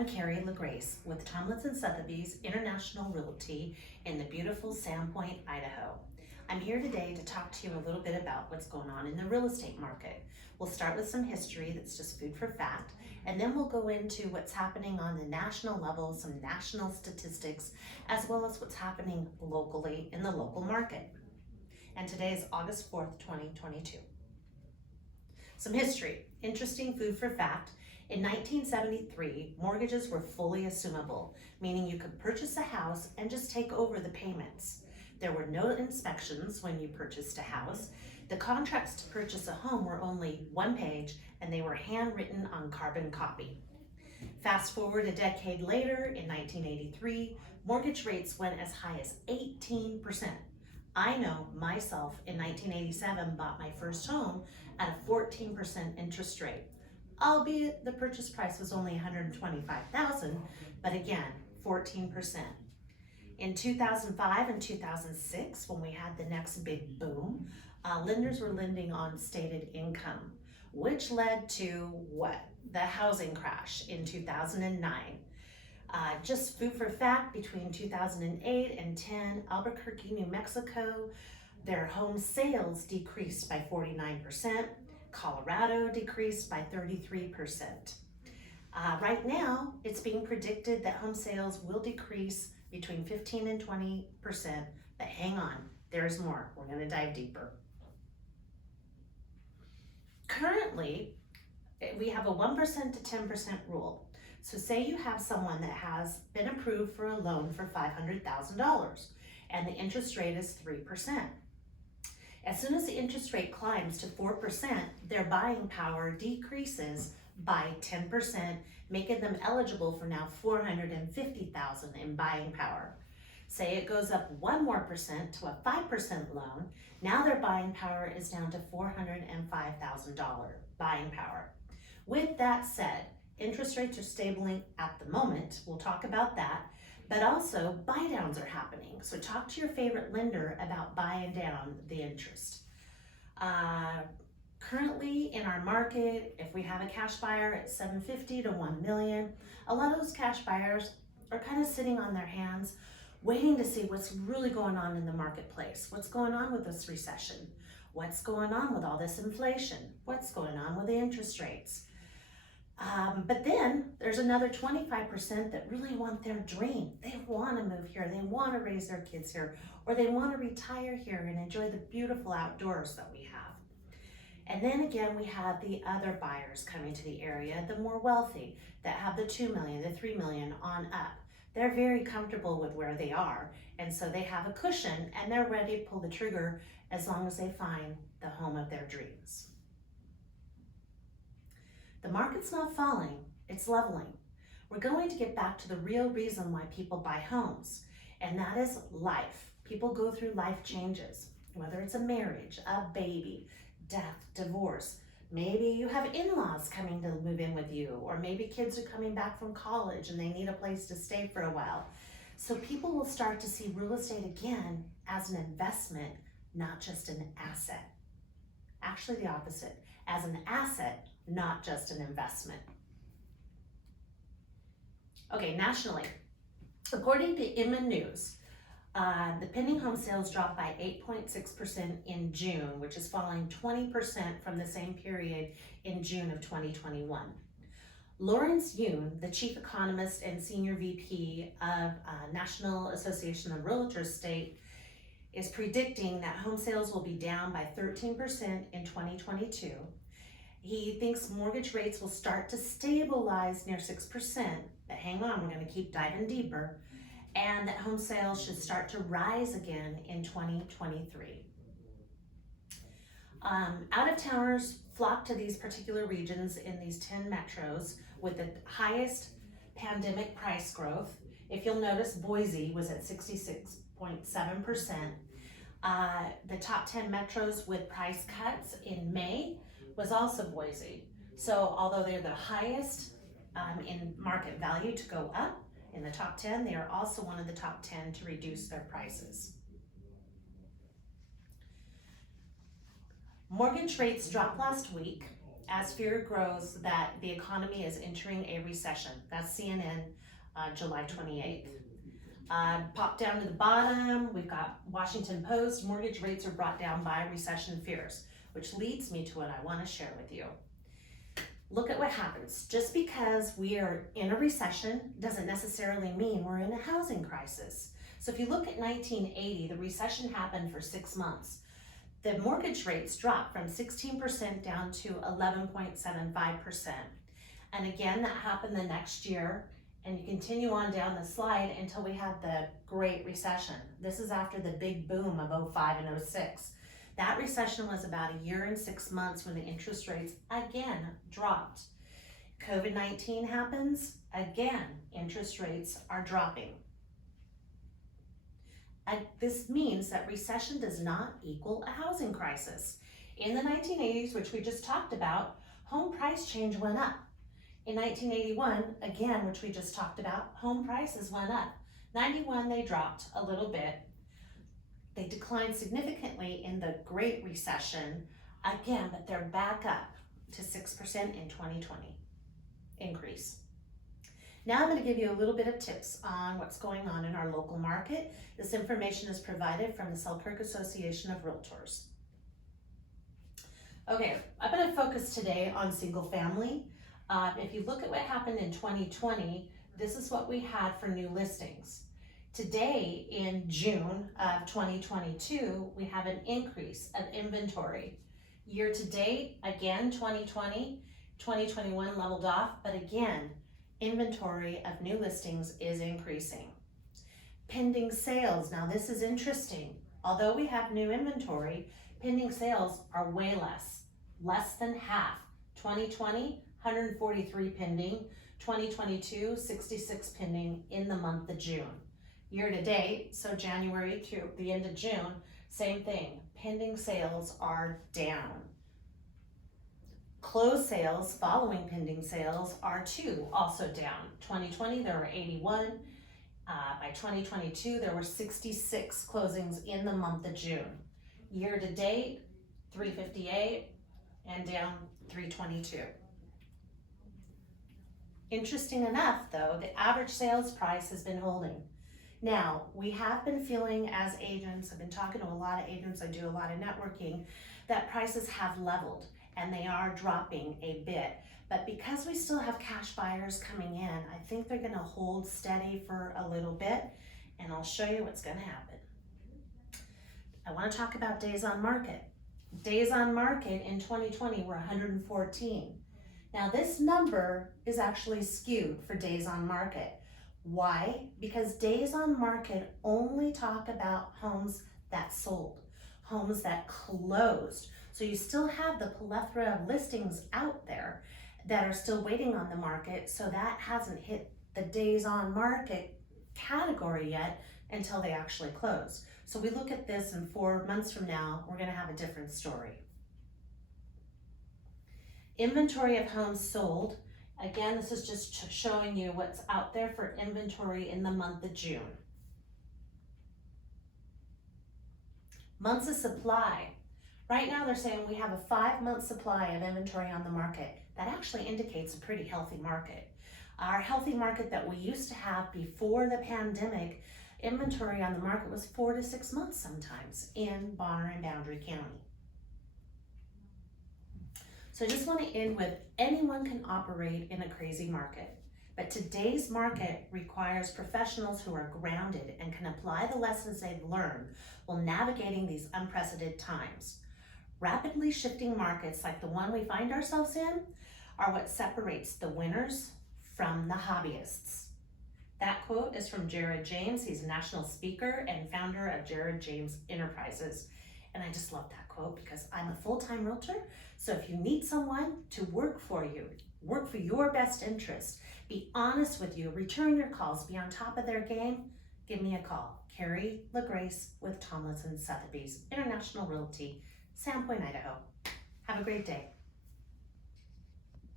I'm Carrie LaGrace with Tomlinson Sotheby's International Realty in the beautiful Sandpoint, Idaho. I'm here today to talk to you a little bit about what's going on in the real estate market. We'll start with some history that's just food for fact, and then we'll go into what's happening on the national level, some national statistics, as well as what's happening locally in the local market. And today is August 4th, 2022. Some history, interesting food for fact. In 1973, mortgages were fully assumable, meaning you could purchase a house and just take over the payments. There were no inspections when you purchased a house. The contracts to purchase a home were only one page and they were handwritten on carbon copy. Fast forward a decade later, in 1983, mortgage rates went as high as 18%. I know myself in 1987 bought my first home at a 14% interest rate. Albeit the purchase price was only $125,000, but again, 14%. In 2005 and 2006, when we had the next big boom, lenders were lending on stated income, which led to what? The housing crash in 2009. Just food for fact, between 2008 and 10, Albuquerque, New Mexico, their home sales decreased by 49%. Colorado decreased by 33%. Right now, it's being predicted that home sales will decrease between 15 and 20%, but hang on, there's more. We're gonna dive deeper. Currently, we have a 1% to 10% rule. So say you have someone that has been approved for a loan for $500,000 and the interest rate is 3%. As soon as the interest rate climbs to 4%, their buying power decreases by 10%, making them eligible for now $450,000 in buying power. Say it goes up one more percent to a 5% loan, now their buying power is down to $405,000 buying power. With that said, interest rates are stabilizing at the moment, we'll talk about that, but also buy downs are happening. So talk to your favorite lender about buying down the interest. Currently in our market, if we have a cash buyer at $750,000 to $1 million, a lot of those cash buyers are kind of sitting on their hands, waiting to see what's really going on in the marketplace. What's going on with this recession? What's going on with all this inflation? What's going on with the interest rates? But then there's another 25% that really want their dream. They want to move here, they want to raise their kids here, or they want to retire here and enjoy the beautiful outdoors that we have. And then again, we have the other buyers coming to the area, the more wealthy, that have the 2 million, the 3 million on up. They're very comfortable with where they are, and so they have a cushion and they're ready to pull the trigger as long as they find the home of their dreams. The market's not falling, it's leveling. We're going to get back to the real reason why people buy homes, and that is life. People go through life changes, whether it's a marriage, a baby, death, divorce. Maybe you have in-laws coming to move in with you, or maybe kids are coming back from college and they need a place to stay for a while. So people will start to see real estate again as an investment, not just an asset. Actually the opposite, as an asset, not just an investment. Okay, nationally, according to Inman News, the pending home sales dropped by 8.6% in June, which is falling 20% from the same period in June of 2021. Lawrence Yoon, the chief economist and senior VP of National Association of Realtors state, is predicting that home sales will be down by 13% in 2022. He thinks mortgage rates will start to stabilize near 6%, but hang on, we're going to keep diving deeper, and that home sales should start to rise again in 2023. Out-of-towners flock to these particular regions in these 10 metros with the highest pandemic price growth. If you'll notice, Boise was at 66.7%. The top 10 metros with price cuts in May was also Boise. So although they're the highest in market value to go up in the top 10, they are also one of the top 10 to reduce their prices. Mortgage rates dropped last week as fear grows that the economy is entering a recession. That's CNN, July 28th. Pop down to the bottom, we've got Washington Post, mortgage rates are brought down by recession fears, which leads me to what I want to share with you. Look at what happens. Just because we are in a recession doesn't necessarily mean we're in a housing crisis. So if you look at 1980, the recession happened for 6 months. The mortgage rates dropped from 16% down to 11.75%. And again, that happened the next year. And you continue on down the slide until we had the Great Recession. This is after the big boom of 05 and 06. That recession was about 1 year and 6 months when the interest rates again dropped. COVID-19 happens, again, interest rates are dropping. This means that recession does not equal a housing crisis. In the 1980s, which we just talked about, home price change went up. In 1981, again, which we just talked about, home prices went up. 91, they dropped a little bit. They declined significantly in the Great Recession, again, but they're back up to 6% in 2020 increase. Now I'm going to give you a little bit of tips on what's going on in our local market. This information is provided from the Selkirk Association of Realtors. Okay, I'm going to focus today on single family. If you look at what happened in 2020, this is what we had for new listings. Today, in June of 2022, we have an increase of inventory. Year to date, again, 2020, 2021 leveled off, but again, inventory of new listings is increasing. Pending sales, now this is interesting. Although we have new inventory, pending sales are way less than half. 2020, 143 pending, 2022, 66 pending in the month of June. Year to date, so January to the end of June, same thing, pending sales are down. Closed sales following pending sales are too also down. 2020, there were 81. By 2022, there were 66 closings in the month of June. Year to date, 358 and down 322. Interesting enough though, the average sales price has been holding. Now, we have been feeling as agents, I've been talking to a lot of agents, I do a lot of networking, that prices have leveled and they are dropping a bit. But because we still have cash buyers coming in, I think they're gonna hold steady for a little bit, and I'll show you what's gonna happen. I wanna talk about days on market. Days on market in 2020 were 114. Now this number is actually skewed for days on market. Why? Because days on market only talk about homes that sold, homes that closed. So you still have the plethora of listings out there that are still waiting on the market, so that hasn't hit the days on market category yet until they actually close. So we look at this and 4 months from now, we're gonna have a different story. Inventory of homes sold. Again, this is just showing you what's out there for inventory in the month of June. Months of supply. Right now they're saying we have a 5-month supply of inventory on the market. That actually indicates a pretty healthy market. Our healthy market that we used to have before the pandemic, inventory on the market was 4 to 6 months sometimes in Bonner and Boundary County. So I just want to end with anyone can operate in a crazy market, but today's market requires professionals who are grounded and can apply the lessons they've learned while navigating these unprecedented times. Rapidly shifting markets like the one we find ourselves in are what separates the winners from the hobbyists. That quote is from Jared James. He's a national speaker and founder of Jared James Enterprises. And I just love that quote because I'm a full-time realtor. So if you need someone to work for you, work for your best interest, be honest with you, return your calls, be on top of their game, give me a call. Carrie LaGrace with Tomlinson Sotheby's International Realty, Sandpoint, Idaho. Have a great day.